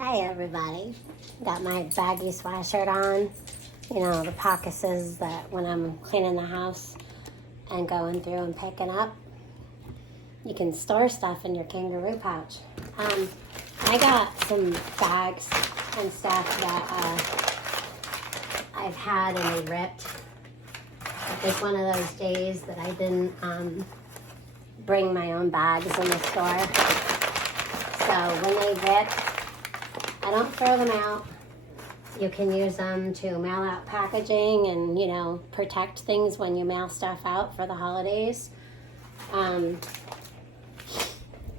Hi everybody. Got my baggy sweatshirt on. You know, the pockets that when I'm cleaning the house and going through and picking up. You can store stuff in your kangaroo pouch. I got some bags and stuff that I've had and they ripped. It's one of those days that I didn't bring my own bags in the store. So when they rip, I don't throw them out. You can use them to mail out packaging and, you know, protect things when you mail stuff out for the holidays.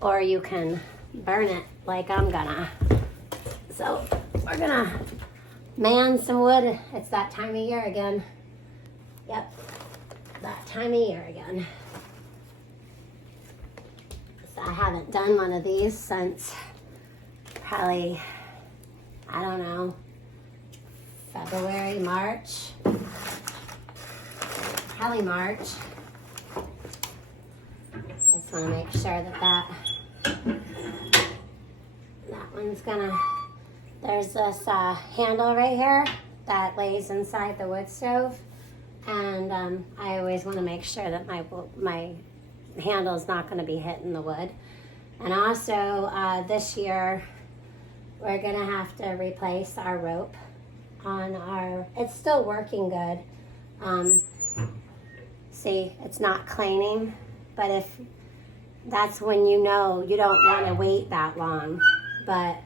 Or you can burn it like I'm gonna. So we're gonna man some wood. It's that time of year again. Yep, that time of year again. So I haven't done one of these since probably, I don't know, February, March. Probably March. Just want to make sure that one's gonna, there's this handle right here that lays inside the wood stove. And I always want to make sure that my handle is not going to be hitting the wood. And also this year we're going to have to replace our rope on our, it's still working good. See, it's not cleaning, but if that's when you know you don't want to wait that long, but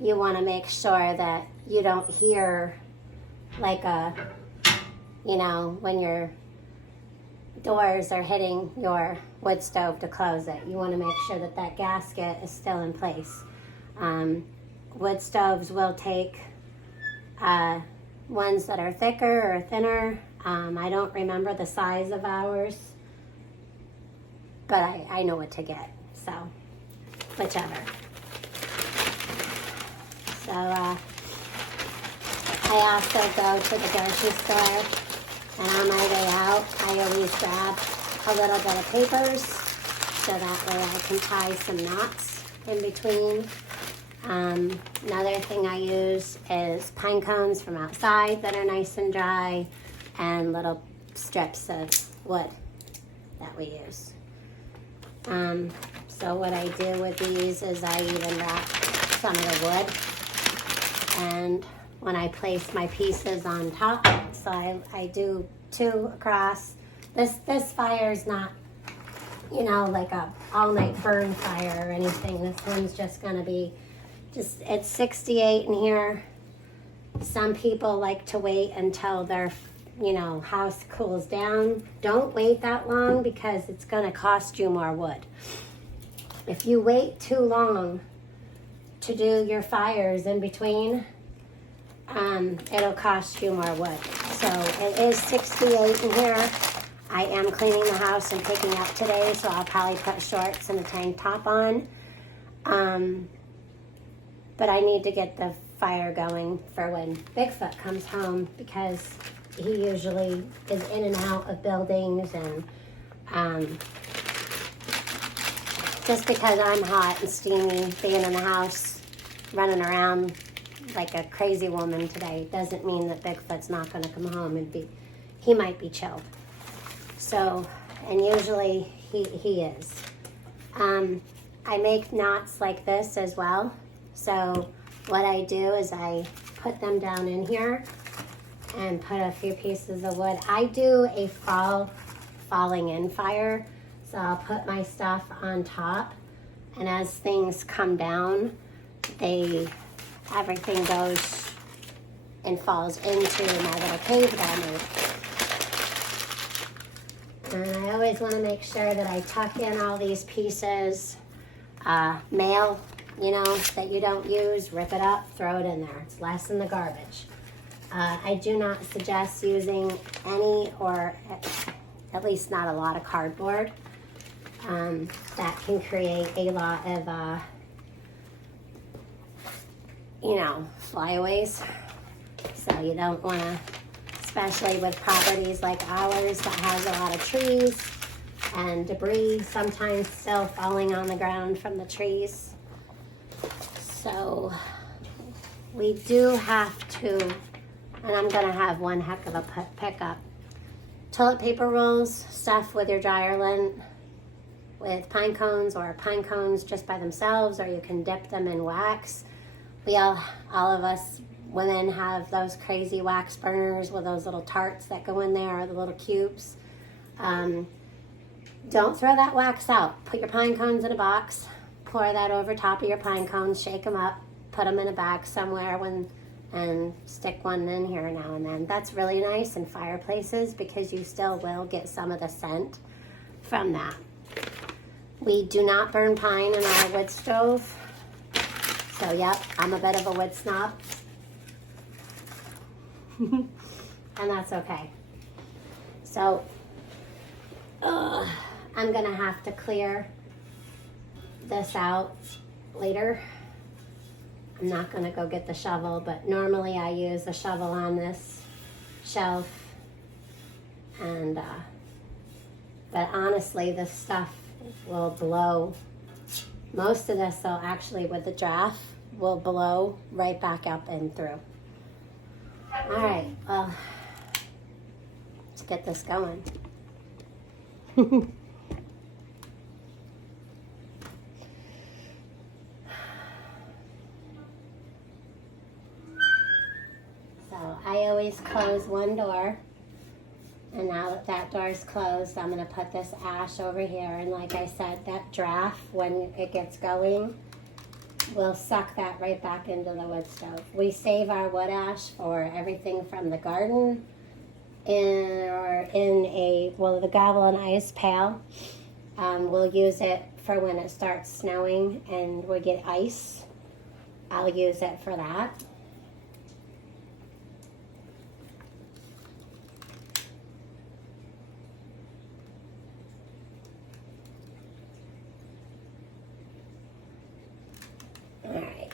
you want to make sure that you don't hear like a, you know, when your doors are hitting your wood stove to close it. You want to make sure that that gasket is still in place. Wood stoves will take ones that are thicker or thinner. I don't remember the size of ours, but I know what to get, so whichever. So I also go to the grocery store. And on my way out, I always grab a little bit of papers so that way I can tie some knots in between. Another thing I use is pine cones from outside that are nice and dry and little strips of wood that we use. So what I do with these is I even wrap some of the wood, and when I place my pieces on top, so I do 2 across. This fire is not, you know, like a all-night burn fire or anything. This one's just gonna be, it's 68 in here. Some people like to wait until their, you know, house cools down. Don't wait that long because it's gonna cost you more wood. If you wait too long to do your fires in between, it'll cost you more wood. So it is 68 in here. I am cleaning the house and picking up today, so I'll probably put shorts and a tank top on. But I need to get the fire going for when Bigfoot comes home, because he usually is in and out of buildings, and just because I'm hot and steamy, being in the house, running around like a crazy woman today doesn't mean that Bigfoot's not going to come home and he might be chilled. So, and usually he is. I make knots like this as well. So what I do is I put them down in here and put a few pieces of wood. I do a falling in fire. So I'll put my stuff on top, and as things come down, everything goes and falls into my little cave that I made. And I always want to make sure that I tuck in all these pieces. Mail, you know, that you don't use, rip it up, throw it in there. It's less in the garbage. I do not suggest using any, or at least not a lot of cardboard. That can create a lot of you know, flyaways. So you don't want to, especially with properties like ours that has a lot of trees and debris sometimes still falling on the ground from the trees. So we do have to, and I'm gonna have one heck of a pickup. Toilet paper rolls, stuff with your dryer lint, with pine cones or pine cones just by themselves, or you can dip them in wax. All of us women have those crazy wax burners with those little tarts that go in there, or the little cubes. Don't throw that wax out. Put your pine cones in a box, pour that over top of your pine cones, shake them up, put them in a bag somewhere and stick one in here now and then. That's really nice in fireplaces because you still will get some of the scent from that. We do not burn pine in our wood stove. So yep, I'm a bit of a wood snob. And that's okay. So I'm gonna have to clear this out later. I'm not gonna go get the shovel, but normally I use the shovel on this shelf. And but honestly, this stuff will blow. Most of this though, actually with the draft, will blow right back up and through. All right, well, let's get this going. So I always close one door, and now that that door is closed, I'm gonna put this ash over here, and like I said, that draft, when it gets going, will suck that right back into the wood stove. We save our wood ash for everything from the garden the gravel and ice pail. We'll use it for when it starts snowing and we get ice. I'll use it for that. All right.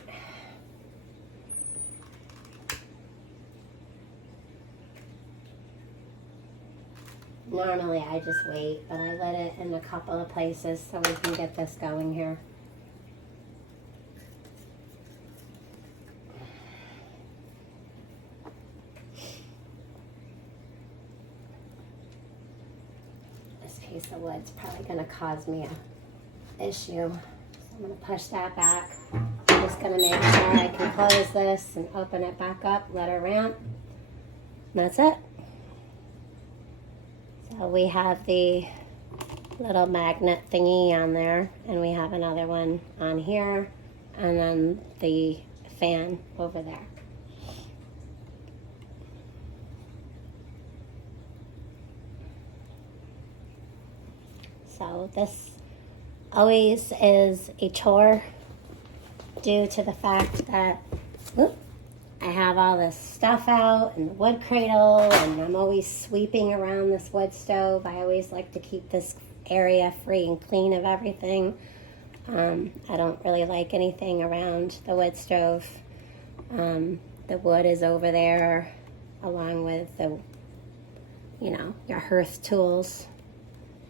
Normally I just wait, but I lit it in a couple of places so we can get this going here. This piece of wood's probably going to cause me an issue. So I'm going to push that back. I'm just going to make sure I can close this and open it back up, let her ramp. And that's it. So we have the little magnet thingy on there, and we have another one on here, and then the fan over there. So this always is a chore due to the fact that I have all this stuff out and the wood cradle, and I'm always sweeping around this wood stove. I always like to keep this area free and clean of everything. I don't really like anything around the wood stove. The wood is over there along with the, your hearth tools.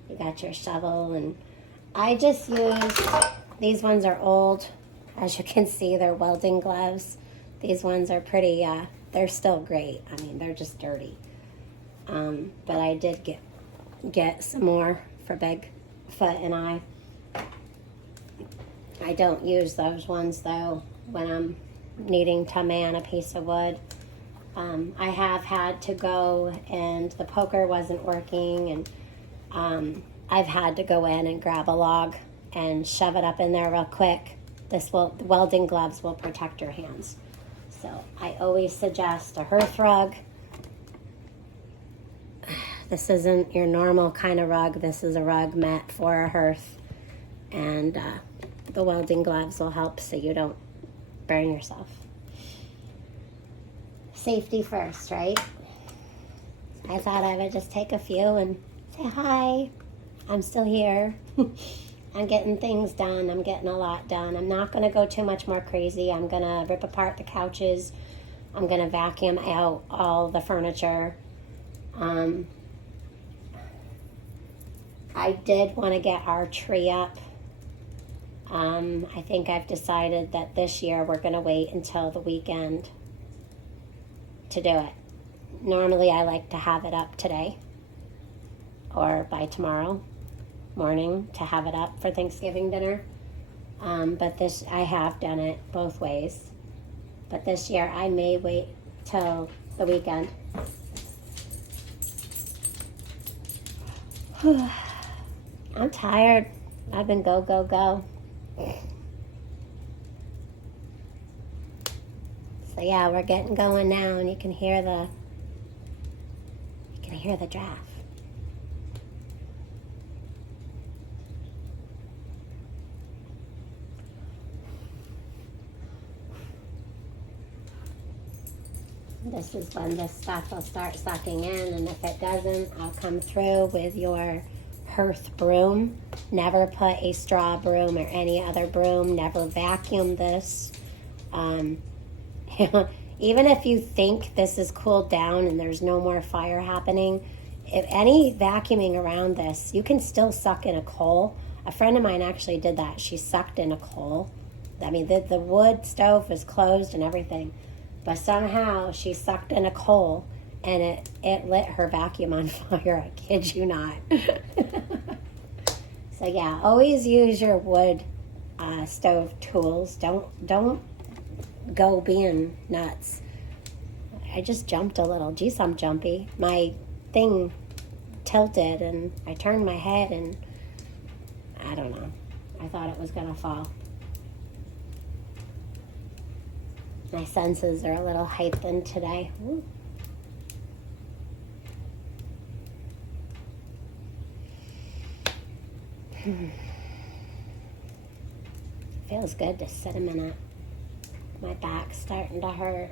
You got your shovel, and I just use, these ones are old. As you can see, they're welding gloves. These ones are pretty, they're still great. I mean, they're just dirty. But I did get some more for Bigfoot and I. I don't use those ones, though, when I'm needing to man a piece of wood. I have had to go, and the poker wasn't working, and I've had to go in and grab a log and shove it up in there real quick. The welding gloves will protect your hands. So I always suggest a hearth rug. This isn't your normal kind of rug. This is a rug meant for a hearth. And the welding gloves will help so you don't burn yourself. Safety first, right? I thought I would just take a few and say hi. I'm still here. I'm getting things done. I'm getting a lot done. I'm not going to go too much more crazy. I'm going to rip apart the couches. I'm going to vacuum out all the furniture. I did want to get our tree up. I think I've decided that this year we're going to wait until the weekend to do it. Normally I like to have it up today or by tomorrow morning to have it up for Thanksgiving dinner. But this, I have done it both ways. But this year I may wait till the weekend. I'm tired. I've been go, go, go. So yeah, we're getting going now, and you can hear the draft. This is when this stuff will start sucking in, and if it doesn't, I'll come through with your hearth broom. Never put a straw broom or any other broom. Never vacuum this. Even if you think this is cooled down and there's no more fire happening, if any vacuuming around this, you can still suck in a coal. A friend of mine actually did that. She sucked in a coal. I mean, the wood stove was closed and everything, but somehow she sucked in a coal and it lit her vacuum on fire. I kid you not. So yeah, always use your wood stove tools. Don't go being nuts. I just jumped a little. Geez, I'm jumpy. My thing tilted and I turned my head and I don't know. I thought it was gonna fall. My senses are a little heightened today. Ooh. Feels good to sit a minute. My back's starting to hurt.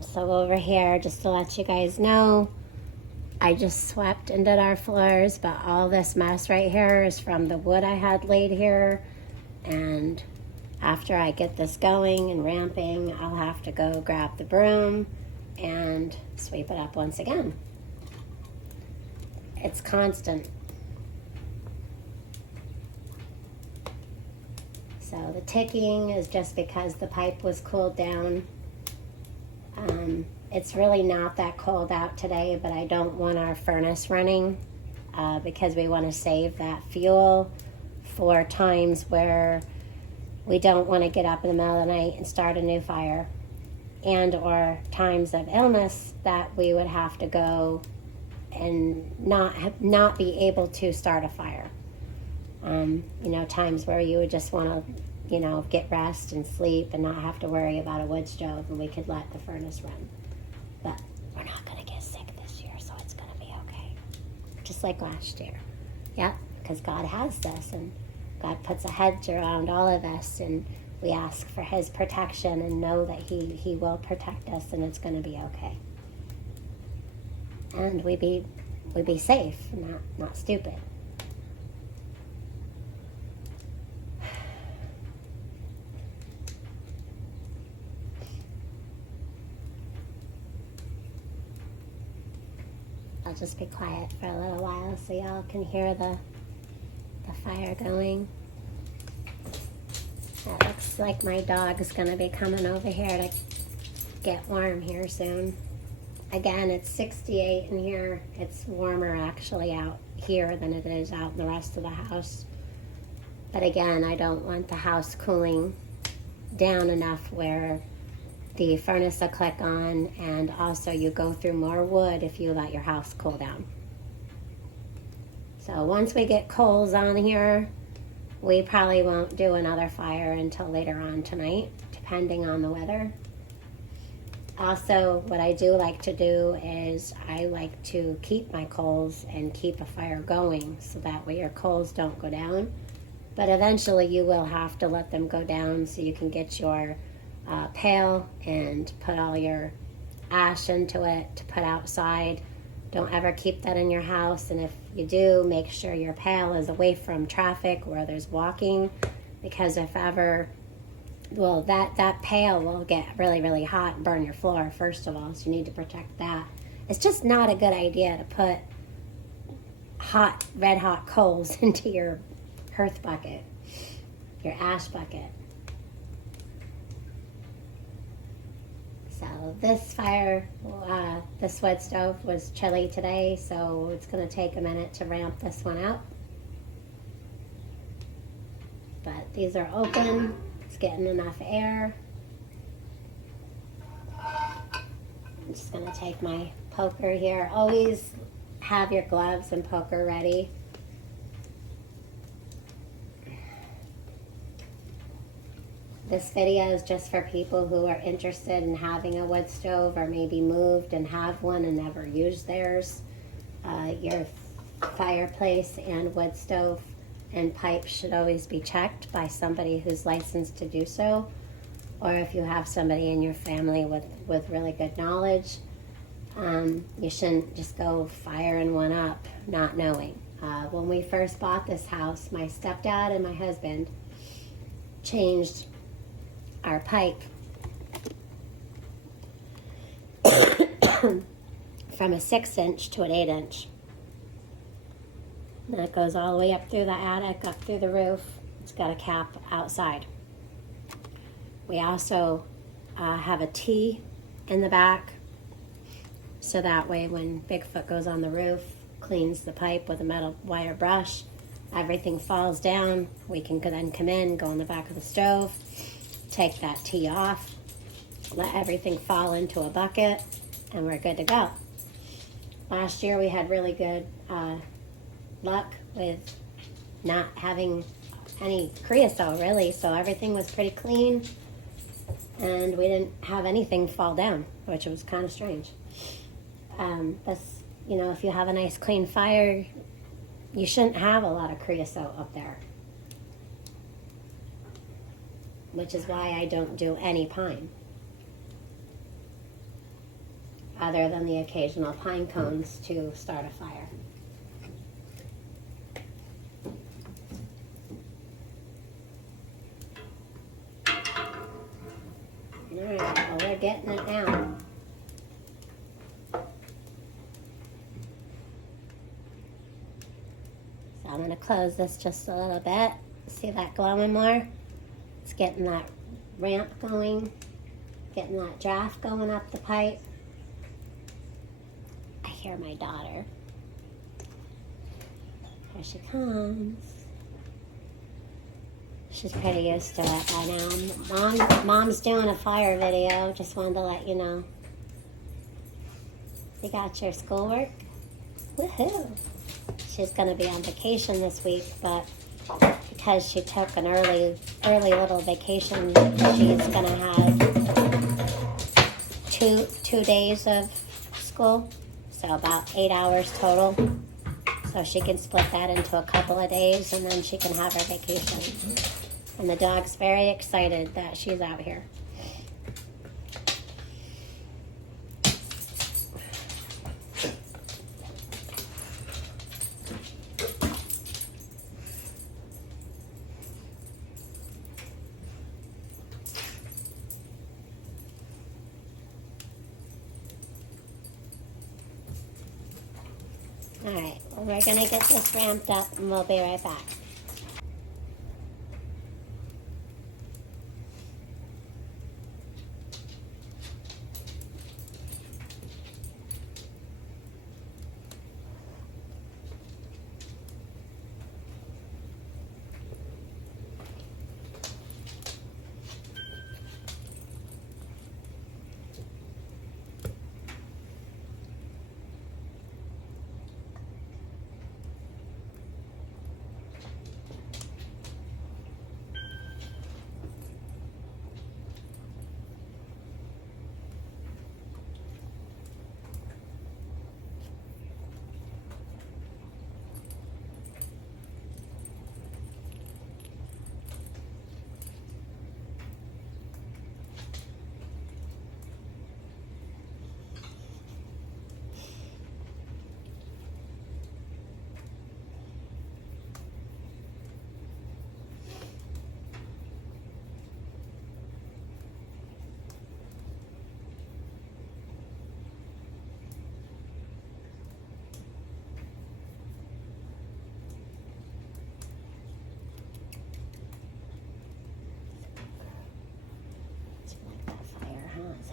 So over here, just to let you guys know, I just swept and did our floors, but all this mess right here is from the wood I had laid here. And after I get this going and ramping, I'll have to go grab the broom and sweep it up once again. It's constant. So the ticking is just because the pipe was cooled down. It's really not that cold out today, but I don't want our furnace running because we want to save that fuel for times where we don't want to get up in the middle of the night and start a new fire, and or times of illness that we would have to go and not be able to start a fire. Times where you would just want to, get rest and sleep and not have to worry about a wood stove, and we could let the furnace run. But we're not going to get sick this year, so it's going to be okay. Just like last year. Yeah, because God has this, and God puts a hedge around all of us, and we ask for His protection and know that He will protect us, and it's going to be okay. And we be safe, not stupid. I'll just be quiet for a little while so y'all can hear the fire going. It looks like my dog's gonna be coming over here to get warm here soon. Again, it's 68 in here. It's warmer actually out here than it is out in the rest of the house. But again, I don't want the house cooling down enough where the furnace will click on, and also you go through more wood if you let your house cool down. So once we get coals on here, we probably won't do another fire until later on tonight, depending on the weather. Also, what I do like to do is I like to keep my coals and keep a fire going so that way your coals don't go down. But eventually you will have to let them go down so you can get your pail and put all your ash into it to put outside. Don't ever keep that in your house, and if you do, make sure your pail is away from traffic where there's walking, because if ever, that pail will get really, really hot and burn your floor, first of all, so you need to protect that. It's just not a good idea to put hot, red hot coals into your hearth bucket, your ash bucket. So this fire, this wood stove was chilly today, so it's going to take a minute to ramp this one up. But these are open, it's getting enough air. I'm just going to take my poker here. Always have your gloves and poker ready. This video is just for people who are interested in having a wood stove or maybe moved and have one and never used theirs. Your fireplace and wood stove and pipe should always be checked by somebody who's licensed to do so. Or if you have somebody in your family with really good knowledge, you shouldn't just go firing one up not knowing. When we first bought this house, my stepdad and my husband changed our pipe from a 6-inch to an 8-inch. And that goes all the way up through the attic, up through the roof. It's got a cap outside. We also have a T in the back, so that way when Bigfoot goes on the roof, cleans the pipe with a metal wire brush, everything falls down. We can then come in, go on the back of the stove, take that T off, let everything fall into a bucket, and we're good to go. Last year we had really good luck with not having any creosote really, so everything was pretty clean and we didn't have anything fall down, which was kind of strange. If you have a nice clean fire, you shouldn't have a lot of creosote up there, which is why I don't do any pine, other than the occasional pine cones to start a fire. Alright, well, we're getting it now. So I'm going to close this just a little bit. See that glowing more? It's getting that ramp going, getting that draft going up the pipe. I hear my daughter. Here she comes. She's pretty used to it by now. Mom's doing a fire video. Just wanted to let you know. You got your schoolwork? Woohoo! She's going to be on vacation this week, but because she took an early little vacation, she's going to have two days of school, so about 8 hours total. So she can split that into a couple of days, and then she can have her vacation. And the dog's very excited that she's out here. All right, well, we're going to get this ramped up, and we'll be right back.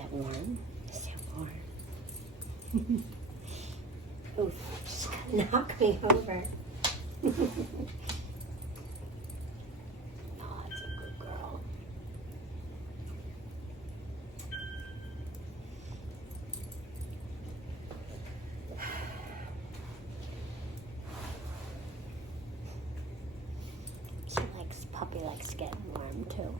get warm. So warm. Ooh, just gonna knock me over. Oh, it's a good girl. Puppy likes getting warm too.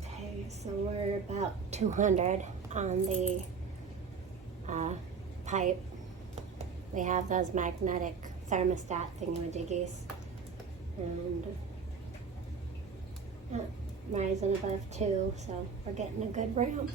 Okay, so we're about 200 on the pipe. We have those magnetic thermostat thingy-majiggies, and rising above 2, so we're getting a good ramp.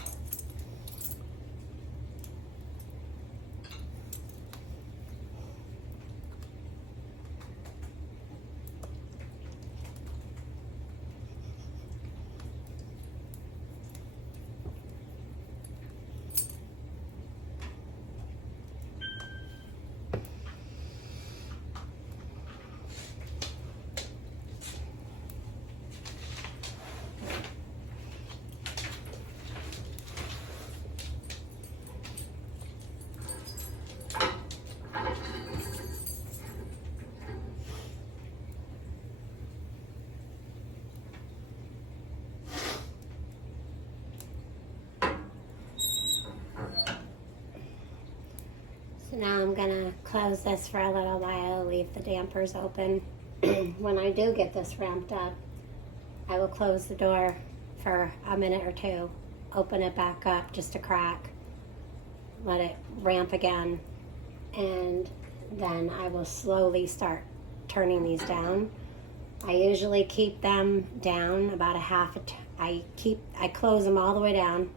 So now I'm gonna close this for a little while, leave the dampers open. When I do get this ramped up, I will close the door for a minute or two, open it back up just a crack, let it ramp again, and then I will slowly start turning these down. I usually keep them down about a half I close them all the way down,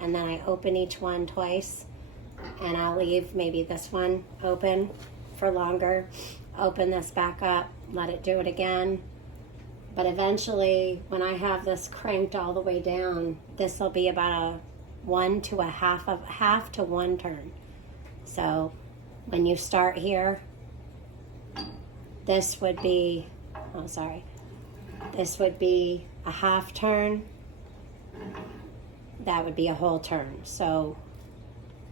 and then I open each one twice, and I'll leave maybe this one open for longer, open this back up, let it do it again. But eventually, when I have this cranked all the way down, this will be about a half to one turn. So when you start here, this would be, this would be a half turn. That would be a whole turn. So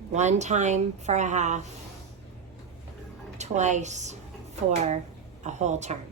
one time for a half, twice for a whole turn.